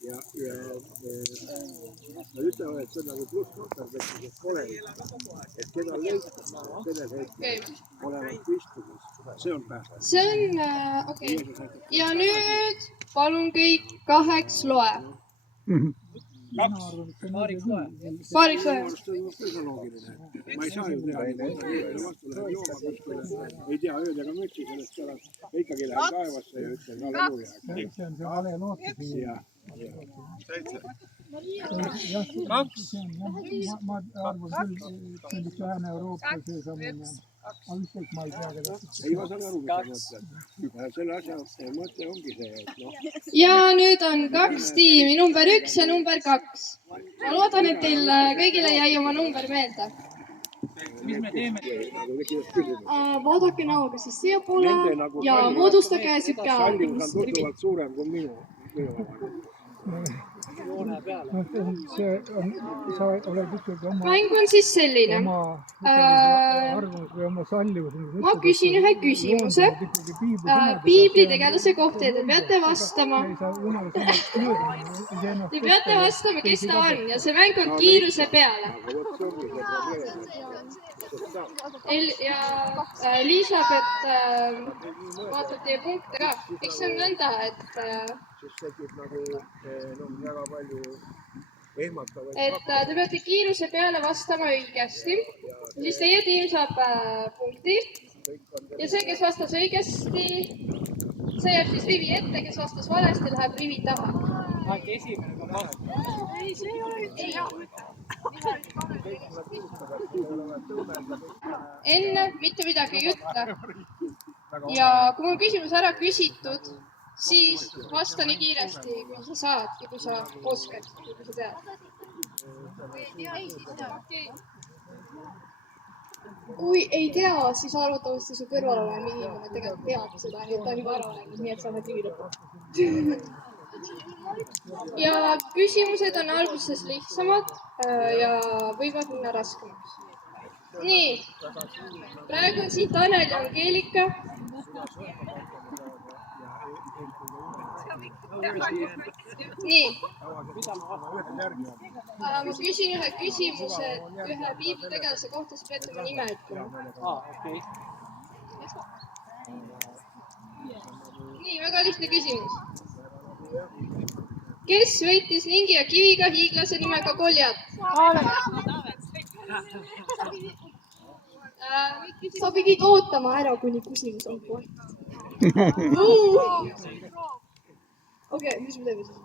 Ja nad ütlevad, et see on nagu plusskonservektis, et pole, et keda leitab sellel hetkel olevat istumas. See on pääst. See on, okei. Ja nüüd palun kõik 8 loe. 2. Paariks loe. Ma ei saa ju teha, vastu läheb jooma kuskile, ei tea ööd ega mütsi sellest kõlab. Ikkagi lähen kaevasse ja ütlen halleluuja. See on see vale lootus. 7. 2. Ma arvan küll, sellist Lääne-Euroopa seesamune. Ma ükskõik ma ei tea, keda. Ei, ma saan aru, mis sa mõtled. Selle asja mõte ongi see, et noh. Ja nüüd on 2 tiimi, number 1 ja number 2. Ma loodan, et teil kõigile jäi oma number meelde. Mis me teeme? Vaadake näoga siis siiapoole ja moodustage siuke sallivus on tuttavalt suurem kui minu. Sa oled ikkagi oma mäng on siis selline. arvamus või oma sallivus. Ma küsin ühe küsimuse piibli tegelase kohta ja te peate vastama. Te peate vastama, kes ta on ja see mäng on kiiruse peale. Ja Elisabeth vaatab teie punkte ka. Eks see on nõnda, et siis tekib nagu väga palju ehmatavaid. Et te peate kiiruse peale vastama õigesti. Siis teie tiim saab punkti. Ja see, kes vastas õigesti, see jääb siis rivi ette, kes vastas valesti, läheb rivi taha. Äkki esimene ka vahel. Ei, see ei ole üldse hea. Enne mitte midagi ei ütle. Ja kui mul küsimus ära küsitud, siis vasta nii kiiresti, kui sa saad ja kui sa oskad, kui sa tead. Kui ei tea, siis arvatavasti su kõrval olev inimene tegelikult teab seda, nii et ta on juba ära läinud, nii et sa oled rivi lõppu. Ja küsimused on alguses lihtsamad ja võivad minna raskemaks. Nii, praegu on siin Tanel ja Angeelika. Nii, ma küsin ühe küsimuse ühe piibeltegelase kohta, siis peate oma nime ütlema. Nii, väga lihtne küsimus. Kes võitis lingi ja kiviga hiiglase nimega Goljat? Sa pidid ootama ära, kuni küsimus on koht. Okei, mis me teeme siis?